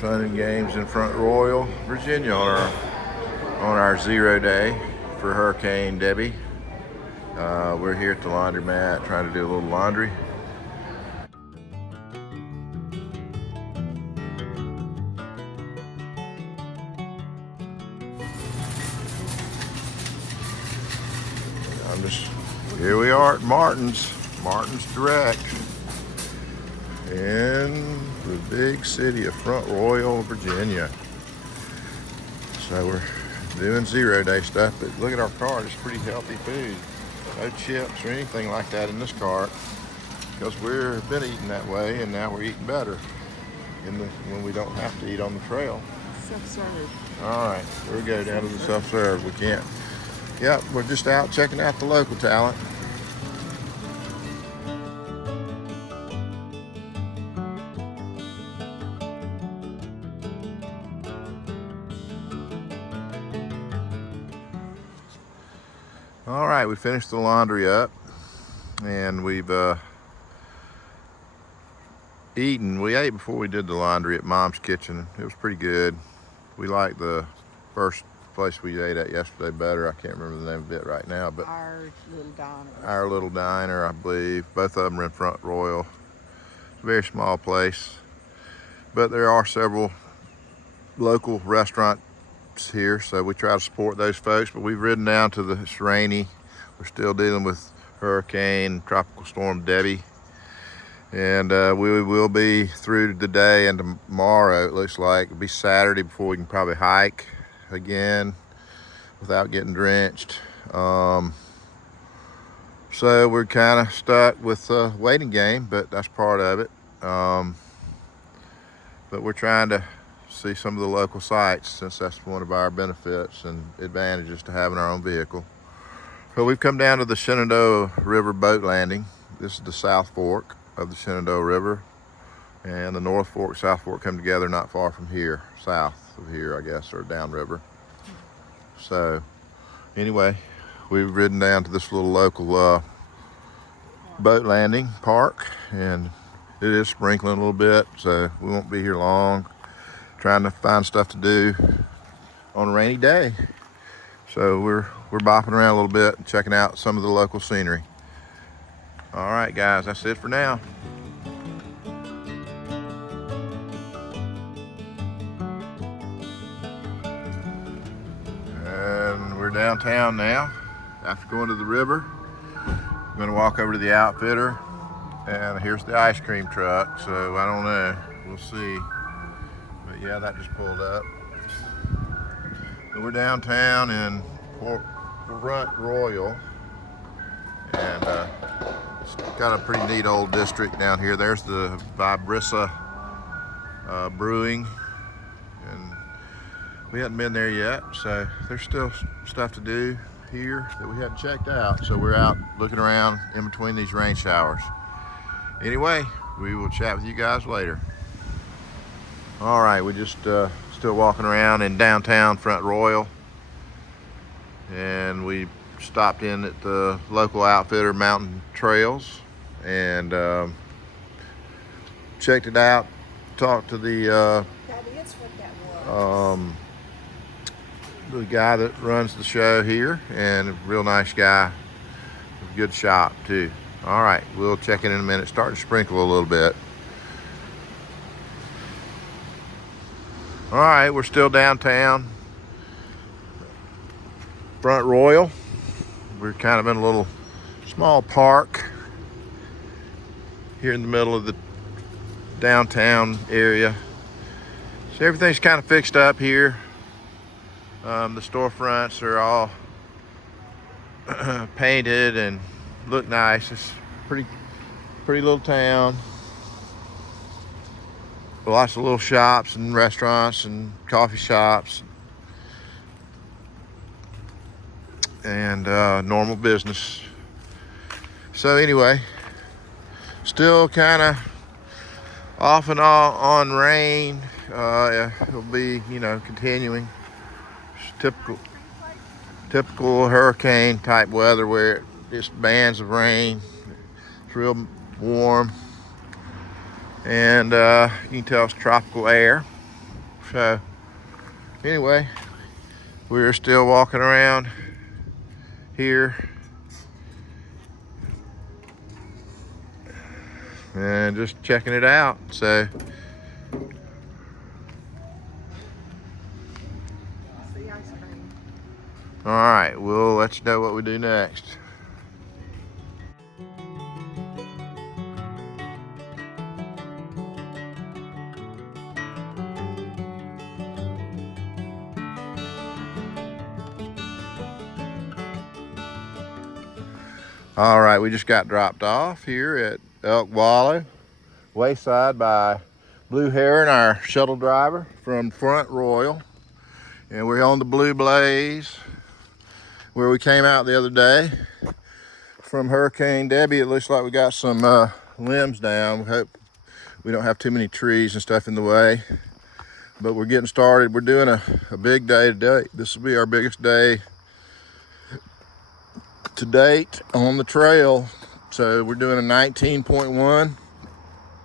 Fun and games in Front Royal, Virginia on our 0 day for Hurricane Debbie. We're here at the laundromat trying to do a little laundry. Here we are at Martin's Direct in the big city of Front Royal, Virginia. So we're doing 0 day stuff, but look at our cart, it's pretty healthy food. No chips or anything like that in this cart because we've been eating that way and now we're eating better when we don't have to eat on the trail. Self-serve. All right, here we go down to the self-serve. We can't. Yep, we're just out checking out the local talent. All right, we finished the laundry up and we've eaten. We ate before we did the laundry at Mom's Kitchen. It was pretty good. We liked the first place we ate at yesterday better. I can't remember the name of it right now, but Our Little Diner. Our Little Diner, I believe. Both of them are in Front Royal. It's a very small place, but there are several local restaurants here, so we try to support those folks. But we've ridden down to it's rainy. We're still dealing with Hurricane Tropical Storm Debbie, and we will be through today and tomorrow. It looks like it'll be Saturday before we can probably hike again without getting drenched. So we're kind of stuck with a waiting game, but that's part of it. But we're trying to see some of the local sites since that's one of our benefits and advantages to having our own vehicle. So we've come down to the Shenandoah River boat landing. This is the South Fork of the Shenandoah River, and the North Fork, South Fork come together not far from here, south of here, I guess, or downriver. So anyway, we've ridden down to this little local boat landing park, and it is sprinkling a little bit, so we won't be here long. Trying to find stuff to do on a rainy day. So we're bopping around a little bit and checking out some of the local scenery. All right, guys, that's it for now. And we're downtown now. After going to the river, I'm gonna walk over to the outfitter, and here's the ice cream truck. So I don't know, we'll see. But yeah, that just pulled up. So we're downtown in Front Royal, and it's got a pretty neat old district down here. There's the Vibrissa Brewing, and we hadn't been there yet, so there's still stuff to do here that we hadn't checked out. So we're out looking around in between these rain showers. Anyway, we will chat with you guys later. All right, we just still walking around in downtown Front Royal, and we stopped in at the local outfitter Mountain Trails and checked it out, talked to the guy that runs the show here, and a real nice guy, good shop too. All right, we'll check in a minute. It's starting to sprinkle a little bit. All right, we're still downtown Front Royal. We're kind of in a little small park here in the middle of the downtown area. So everything's kind of fixed up here. The storefronts are all painted and look nice. It's pretty little town. Lots of little shops and restaurants and coffee shops and normal business. So anyway, still kind of off and on rain. It'll be, continuing. It's typical hurricane type weather where just bands of rain. It's real warm. And you can tell it's tropical air. So anyway, we're still walking around here and just checking it out. So See ice cream. all right, we'll let you know what we do next. All right, we just got dropped off here at Elkwallow Wayside by Blue Heron, our shuttle driver from Front Royal. And we're on the Blue Blaze where we came out the other day from Hurricane Debbie. It looks like we got some limbs down. We hope we don't have too many trees and stuff in the way. But we're getting started. We're doing a big day today. This will be our biggest day to date on the trail. So we're doing a 19.1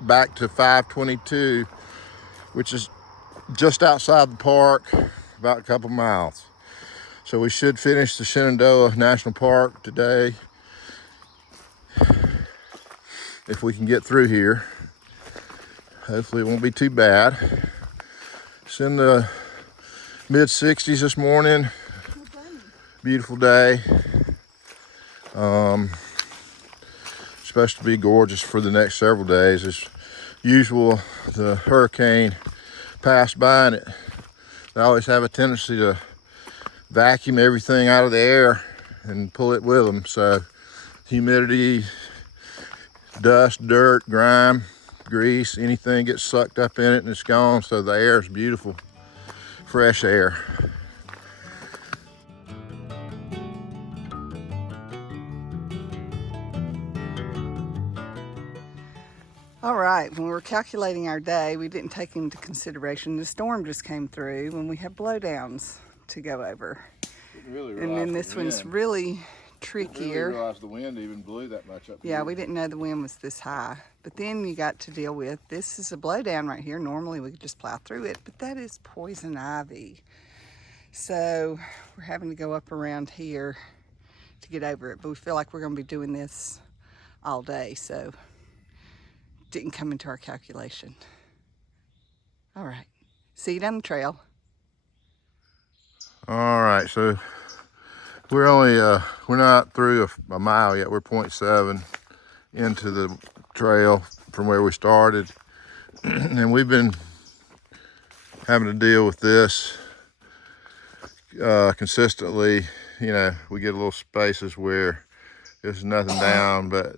back to 522, which is just outside the park, about a couple miles. So we should finish the Shenandoah National Park today if we can get through here. Hopefully it won't be too bad. It's in the mid 60s this morning. Beautiful day. Supposed to be gorgeous for the next several days. As usual, the hurricane passed by and they always have a tendency to vacuum everything out of the air and pull it with them. So humidity, dust, dirt, grime, grease, anything gets sucked up in it and it's gone. So the air is beautiful, fresh air. All right, when we were calculating our day, we didn't take into consideration the storm just came through when we have blowdowns to go over. And then this one's really trickier. Didn't realize the wind even blew that much up Yeah, here. we didn't know the wind was this high. But then you got to deal with, this is a blowdown right here. Normally we could just plow through it, but that is poison ivy. So we're having to go up around here to get over it. But we feel like we're gonna be doing this all day, so didn't come into our calculation. All right, see you down the trail. All right, so we're only we're not through a mile yet. We're 0.7 into the trail from where we started, and we've been having to deal with this consistently. You know, we get little spaces where there's nothing down, but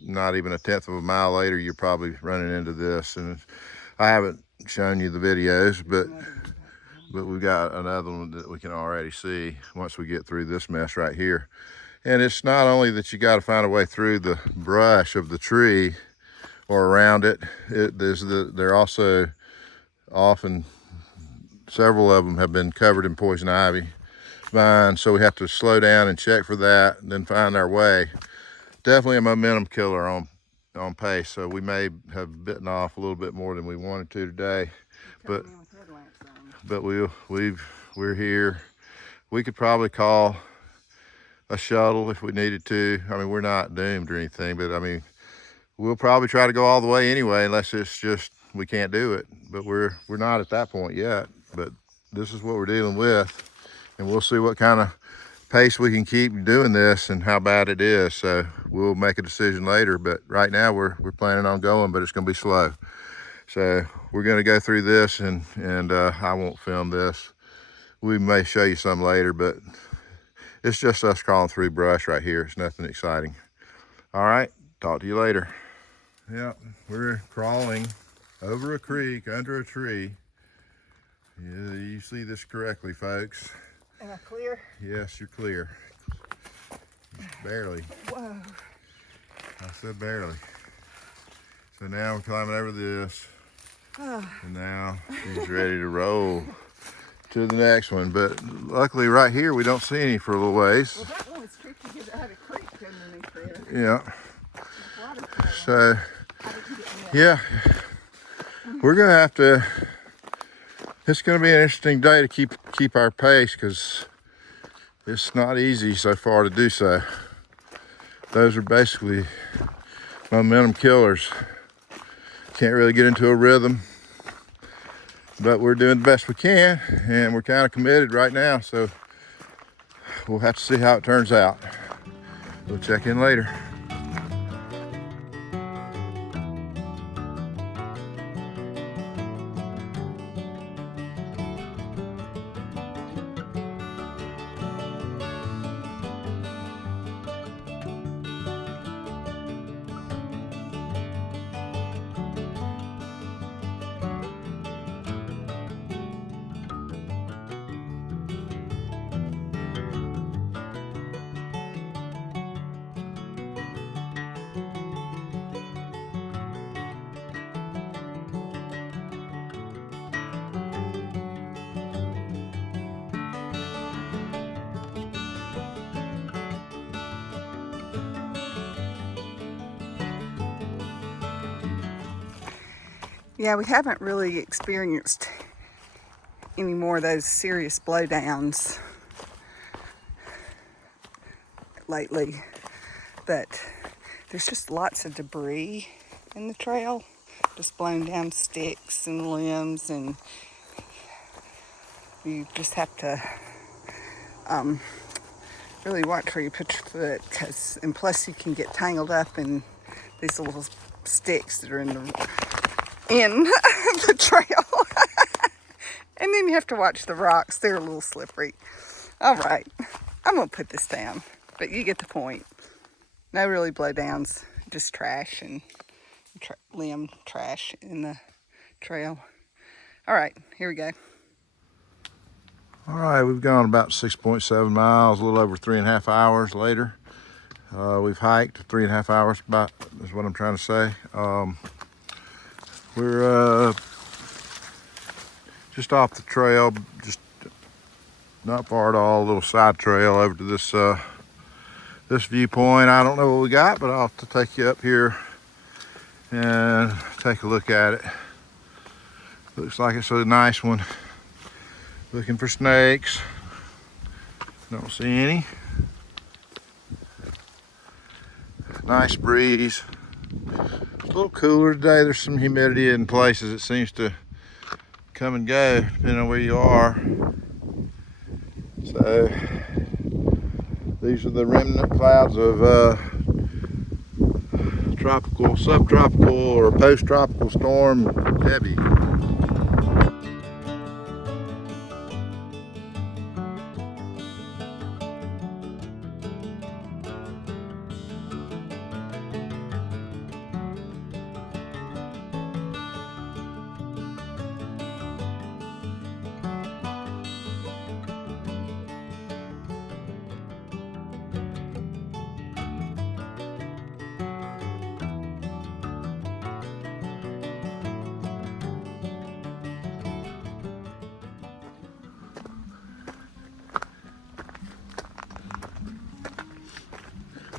not even a tenth of a mile later, you're probably running into this. And I haven't shown you the videos, but we've got another one that we can already see once we get through this mess right here. And it's not only that you got to find a way through the brush of the tree or around it. They're also often, several of them have been covered in poison ivy vines, so we have to slow down and check for that and then find our way. Definitely a momentum killer on pace, so we may have bitten off a little bit more than we wanted to today, but we're here. We could probably call a shuttle if we needed to. I mean, we're not doomed or anything, but I mean, we'll probably try to go all the way anyway, unless it's just we can't do it. But we're not at that point yet. But this is what we're dealing with, and we'll see what kind of pace we can keep doing this and how bad it is. So we'll make a decision later, but right now we're planning on going, but it's going to be slow. So we're going to go through this, and I won't film this. We may show you some later, but it's just us crawling through brush right here. It's nothing exciting. All right, talk to you later. Yeah, we're crawling over a creek, under a tree. Yeah, you see this correctly, folks. Am I clear? Yes, you're clear. Barely. Whoa. I said barely. So now we're climbing over this. And now she's ready to roll to the next one. But luckily right here, we don't see any for a little ways. Well, that one was tricky to get out of creek underneath there. Yeah. So, yeah, we're gonna have to It's going to be an interesting day to keep our pace because it's not easy so far to do so. Those are basically momentum killers. Can't really get into a rhythm, but we're doing the best we can, and we're kind of committed right now, so we'll have to see how it turns out. We'll check in later. Yeah, we haven't really experienced any more of those serious blowdowns lately, but there's just lots of debris in the trail, just blown down sticks and limbs, and you just have to really watch where you put your foot, and plus you can get tangled up in these little sticks that are in the trail. And then you have to watch the rocks. They're a little slippery. All right, I'm gonna put this down, but you get the point. No really blowdowns, just trash and limb trash in the trail. All right, here we go. All right, we've gone about 6.7 miles, a little over 3.5 hours later. We've hiked 3.5 hours, about is what I'm trying to say. We're just off the trail, just not far at all, a little side trail over to this this viewpoint. I don't know what we got, but I'll have to take you up here and take a look at it. Looks like it's a nice one. Looking for snakes. Don't see any. Nice breeze. It's a little cooler today. There's some humidity in places. It seems to come and go depending on where you are. So these are the remnant clouds of tropical, subtropical, or post-tropical storm Debbie.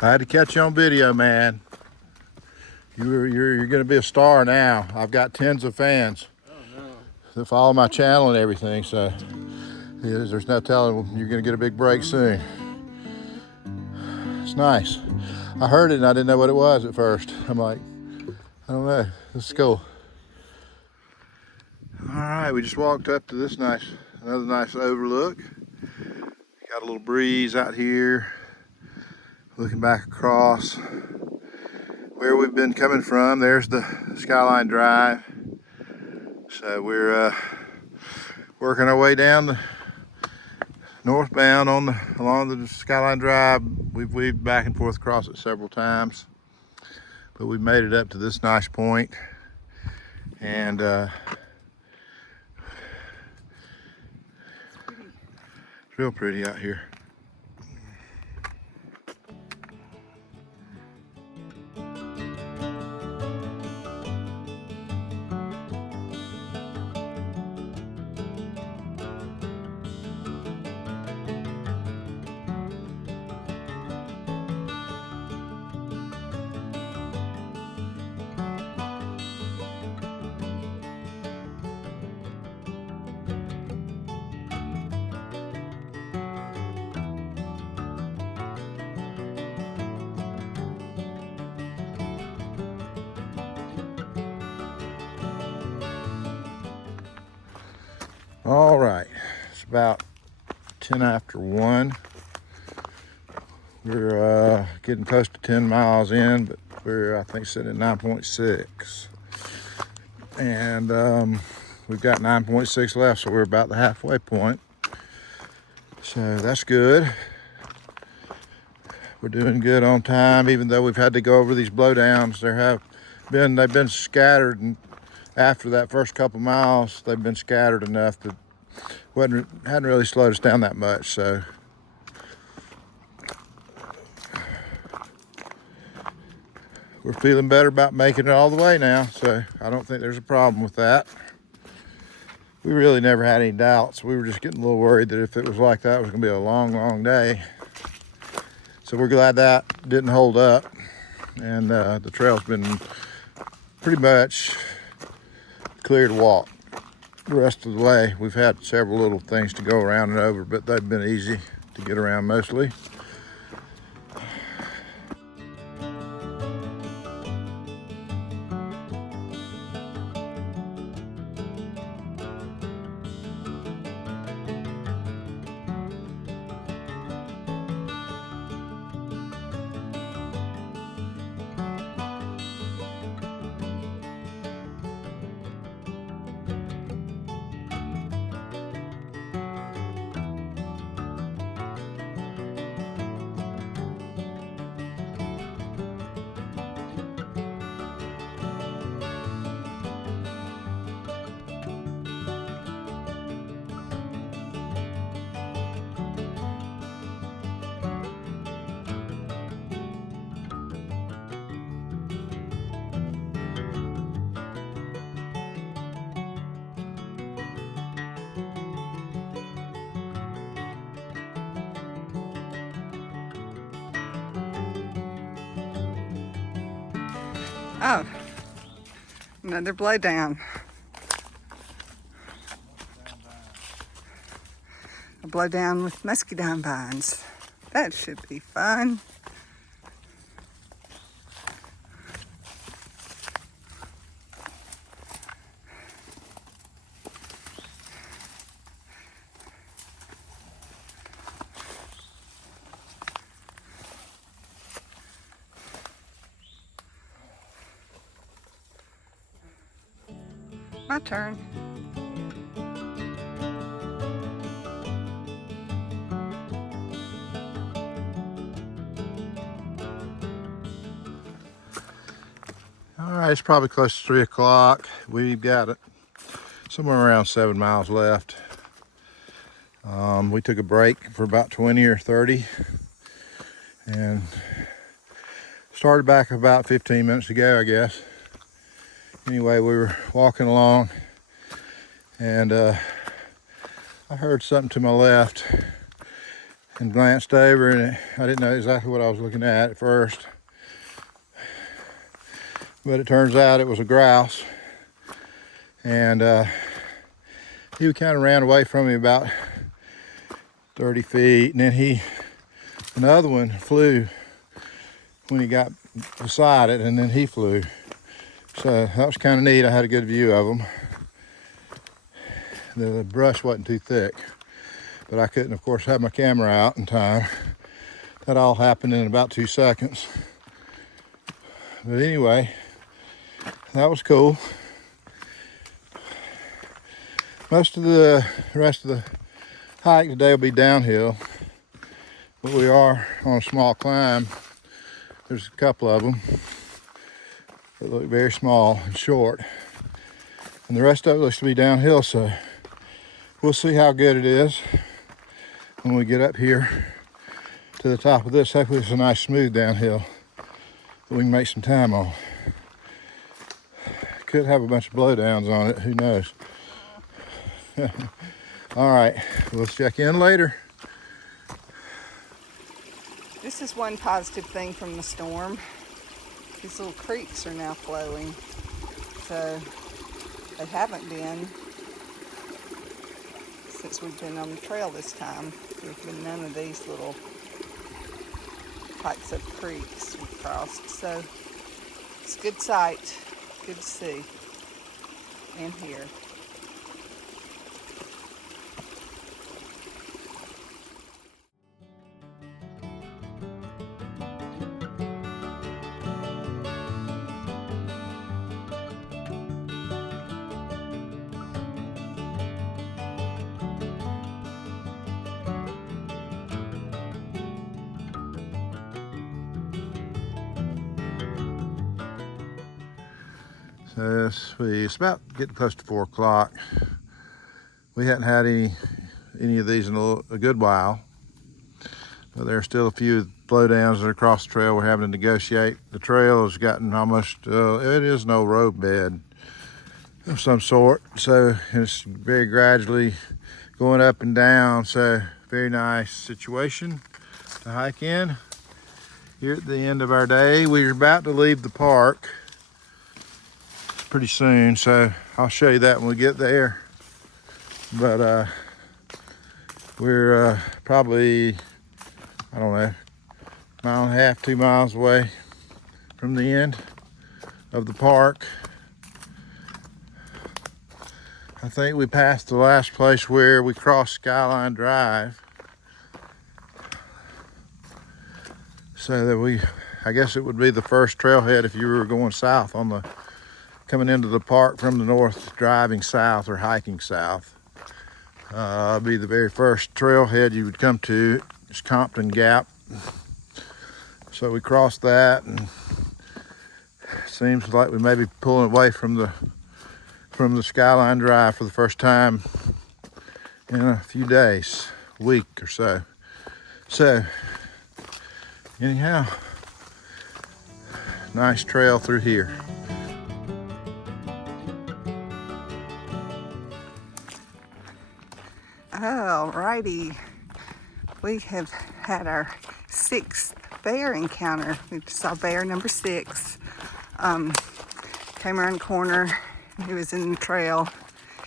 I had to catch you on video, man. You're going to be a star now. I've got tens of fans that follow my channel and everything, so there's no telling you're going to get a big break soon. It's nice. I heard it and I didn't know what it was at first. I'm like, I don't know. This is cool. All right, we just walked up to this another nice overlook. Got a little breeze out here. Looking back across where we've been coming from. There's the Skyline Drive. So we're working our way down the northbound along the Skyline Drive. We've weaved back and forth across it several times, but we made it up to this nice point, and it's real pretty out here. All right, it's about 10 after 1. We're getting close to 10 miles in, but we're, I think, sitting at 9.6. And we've got 9.6 left, so we're about the halfway point. So that's good. We're doing good on time, even though we've had to go over these blowdowns. They've been scattered, and after that first couple miles, they've been scattered enough that hadn't really slowed us down that much. So we're feeling better about making it all the way now. So I don't think there's a problem with that. We really never had any doubts. We were just getting a little worried that if it was like that, it was going to be a long, long day. So we're glad that didn't hold up. And the trail's been pretty much clear to walk the rest of the way. We've had several little things to go around and over, but they've been easy to get around mostly. Oh, another blowdown. A blowdown with muscadine vines. That should be fun. My turn. All right, it's probably close to 3 o'clock. We've got it somewhere around 7 miles left. We took a break for about 20 or 30 and started back about 15 minutes ago, I guess. Anyway, we were walking along and I heard something to my left and glanced over, and I didn't know exactly what I was looking at first. But it turns out it was a grouse, and he kind of ran away from me about 30 feet, and then another one flew when he got beside it, and then he flew. So that was kind of neat. I had a good view of them. The brush wasn't too thick, but I couldn't, of course, have my camera out in time. That all happened in about 2 seconds. But anyway, that was cool. Most of the rest of the hike today will be downhill, but we are on a small climb. There's a couple of them that look very small and short, and the rest of it looks to be downhill, so we'll see how good it is when we get up here to the top of this. Hopefully it's a nice smooth downhill that we can make some time on. Could have a bunch of blowdowns on it, who knows. All right, let's check in later. This is one positive thing from the storm. These little creeks are now flowing. So they haven't been since we've been on the trail this time. There's been none of these little types of creeks we've crossed. So it's a good sight, good to see and hear. It's about getting close to 4 o'clock. We hadn't had any of these in a good while, but there are still a few blowdowns that are across the trail we're having to negotiate. The trail has gotten almost, it is no road bed of some sort, so it's very gradually going up and down, so very nice situation to hike in. Here at the end of our day, we're about to leave the park pretty soon, so I'll show you that when we get there. But we're probably, I don't know, 1.5 miles, 2 miles away from the end of the park. I think we passed the last place where we crossed Skyline Drive. So that I guess it would be the first trailhead if you were going south coming into the park from the north, driving south or hiking south. Be the very first trailhead you would come to. It's Compton Gap. So we crossed that, and it seems like we may be pulling away from the Skyline Drive for the first time in a few days, week or so. So anyhow, nice trail through here. Alrighty, we have had our 6th bear encounter. We saw bear number 6. Came around the corner. He was in the trail.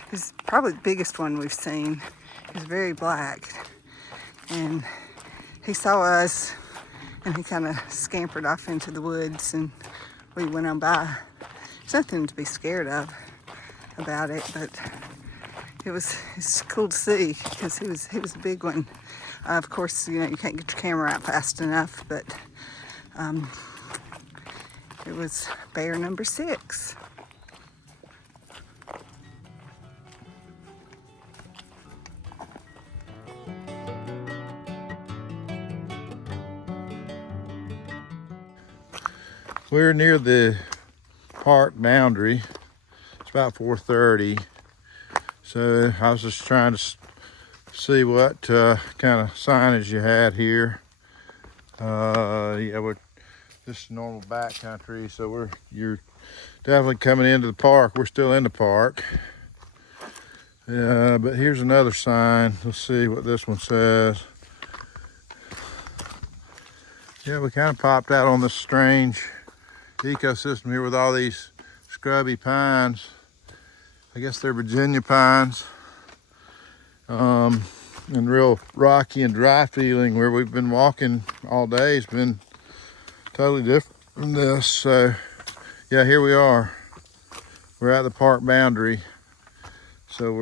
He's probably the biggest one we've seen. He's very black. And he saw us and he kind of scampered off into the woods and we went on by. There's nothing to be scared of about it, but it's cool to see because he was a big one. Of course, you can't get your camera out fast enough, but it was bear number 6. We're near the park boundary. It's about 4:30. So I was just trying to see what kind of signage you had here. Yeah, we're just normal backcountry, so you're definitely coming into the park. We're still in the park. But here's another sign. Let's see what this one says. Yeah, we kind of popped out on this strange ecosystem here with all these scrubby pines. I guess they're Virginia pines. And real rocky and dry feeling. Where we've been walking all day has been totally different from this. So yeah, here we are. We're at the park boundary. So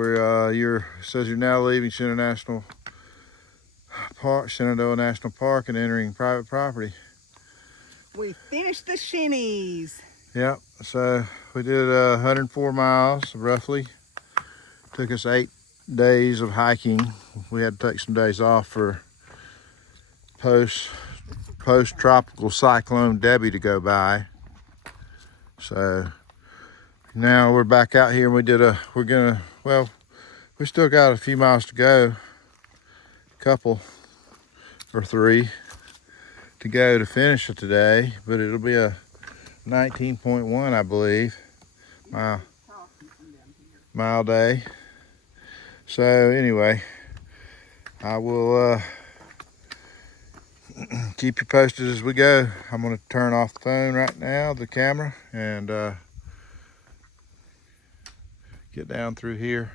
it says you're now leaving Shenandoah National Park and entering private property. We finished the shinnies. Yep, so we did 104 miles roughly. Took us 8 days of hiking. We had to take some days off for post-tropical cyclone Debbie to go by. So now we're back out here and we still got a few miles to go. A couple or 3 to go to finish it today, but it'll be a 19.1, I believe, mile day. So anyway, I will keep you posted as we go. I'm going to turn off the phone right now, the camera, and get down through here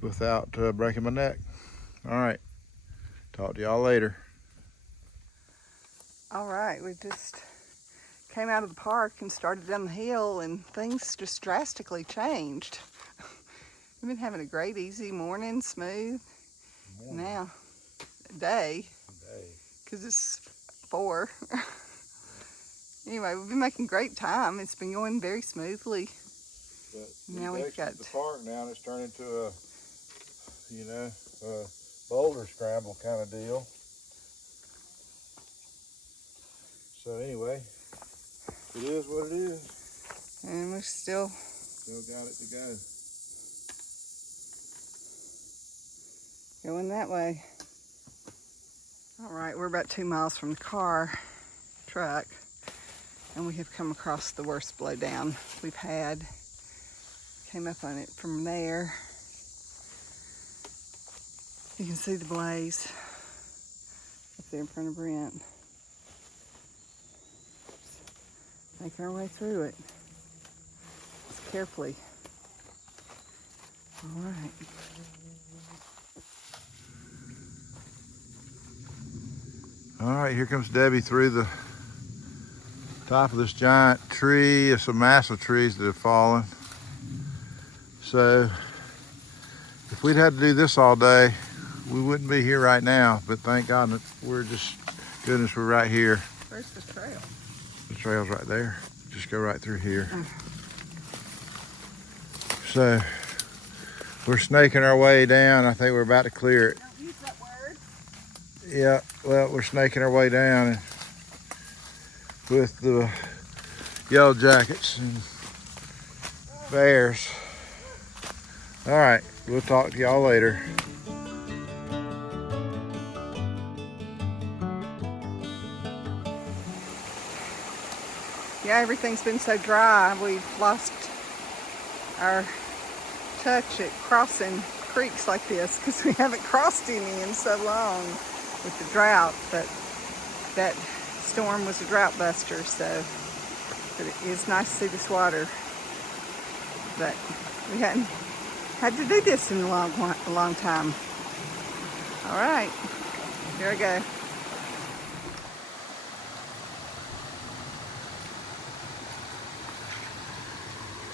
without breaking my neck. All right, talk to y'all later. All right, we just came out of the park and started down the hill and things just drastically changed. We've been having a great, easy morning, smooth. Now, day, because it's 4. Anyway, we've been making great time. It's been going very smoothly. But now we've got the park now, and it's turned into a boulder scramble kind of deal. So anyway, it is what it is. And we're still got it to go. going that way. All right, we're about 2 miles from the truck, and we have come across the worst blowdown we've had. Came up on it from there. You can see the blaze up there in front of Brent. Making our way through it. Just carefully. All right. All right, here comes Debbie through the top of this giant tree. It's some massive trees that have fallen. So if we'd had to do this all day, we wouldn't be here right now, but thank God that we're right here. Where's the trail? The trail's right there. Just go right through here. So we're snaking our way down. I think we're about to clear it. Don't use that word. Yeah, well, we're snaking our way down and with the yellow jackets and bears. All right, we'll talk to y'all later. Yeah, everything's been so dry. We've lost our touch at crossing creeks like this because we haven't crossed any in so long with the drought. But that storm was a drought buster, so but it is nice to see this water. But we hadn't had to do this in a long time. All right, here I go.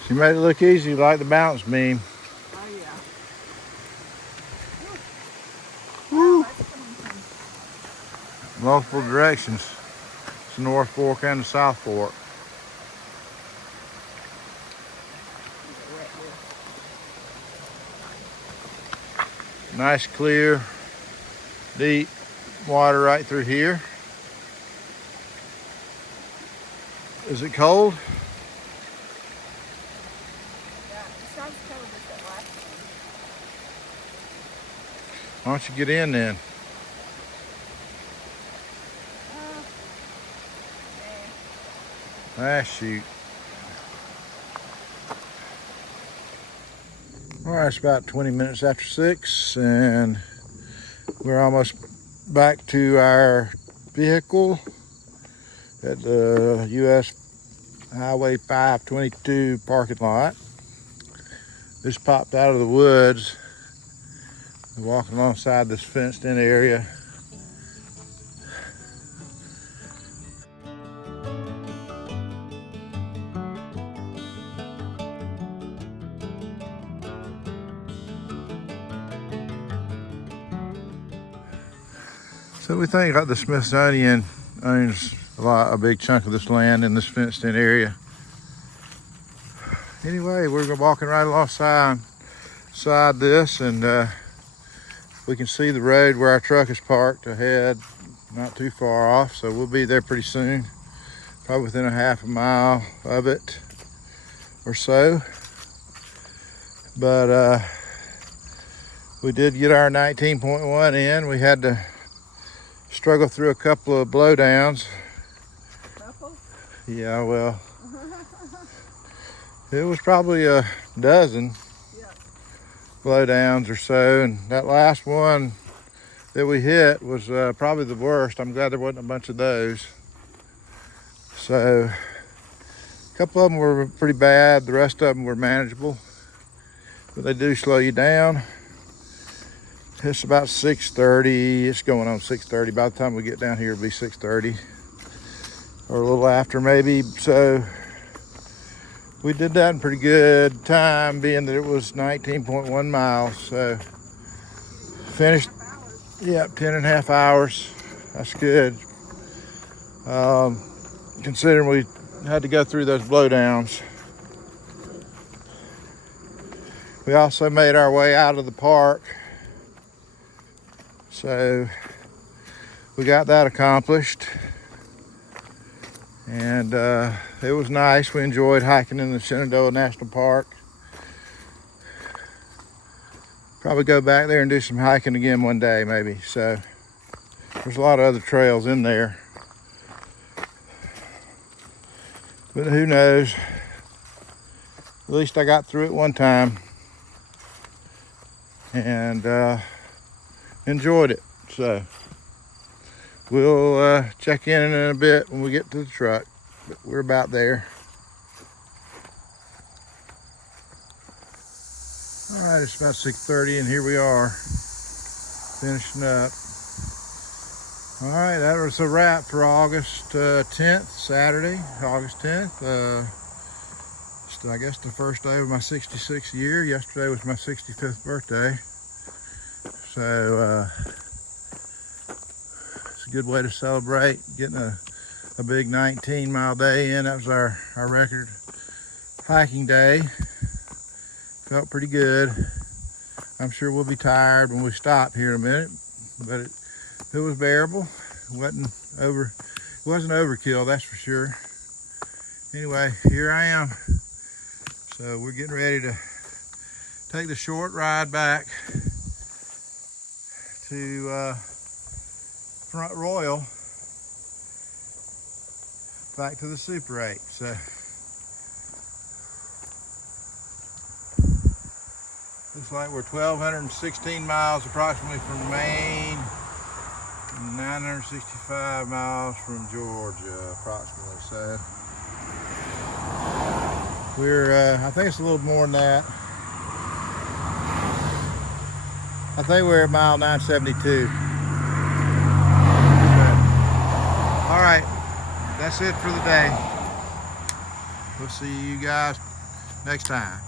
She made it look easy like the bounce meme. Oh yeah. Woo. Wow, that's coming from Multiple directions. It's the North Fork and the South Fork. Nice, clear, deep water right through here. Is it cold? Yeah, it sounds cold as that last one. Why don't you get in then? Ah, shoot. All right, it's about 20 minutes after 6, and we're almost back to our vehicle at the US Highway 522 parking lot. This popped out of the woods. We're walking alongside this fenced-in area. So we think the Smithsonian owns a big chunk of this land in this fenced-in area. Anyway, we're walking right alongside this, and we can see the road where our truck is parked ahead, not too far off. So we'll be there pretty soon, probably within a half a mile of it or so. But we did get our 19.1 in. We had to struggle through a couple of blowdowns. Couple? Yeah, well, it was probably a dozen blowdowns or so, and that last one that we hit was probably the worst. I'm glad there wasn't a bunch of those. So a couple of them were pretty bad. The rest of them were manageable, but they do slow you down. It's about 6:30. It's going on 6:30. By the time we get down here, it'll be 6:30 or a little after maybe. So we did that in pretty good time, being that it was 19.1 miles. So finished, yeah, 10.5 hours. That's good. Considering we had to go through those blowdowns. We also made our way out of the park. So we got that accomplished. And it was nice. We enjoyed hiking in the Shenandoah National Park. Probably go back there and do some hiking again one day, maybe. So there's a lot of other trails in there, but who knows? At least I got through it one time and enjoyed it. So we'll check in a bit when we get to the truck, but we're about there. All right, it's about 6:30 and here we are finishing up. All right, that was a wrap for August 10th, Saturday, August 10th. I guess the first day of my 66th year. Yesterday was my 65th birthday. So it's a good way to celebrate getting a big 19-mile day in. That was our record hiking day. Felt pretty good. I'm sure we'll be tired when we stop here in a minute, but it was bearable. It wasn't overkill, that's for sure. Anyway, here I am. So we're getting ready to take the short ride back to Front Royal, back to the Super 8. So looks like we're 1,216 miles approximately from Maine, and 965 miles from Georgia approximately. So we're, I think it's a little more than that. I think we're at mile 972. All right, that's it for the day. We'll see you guys next time.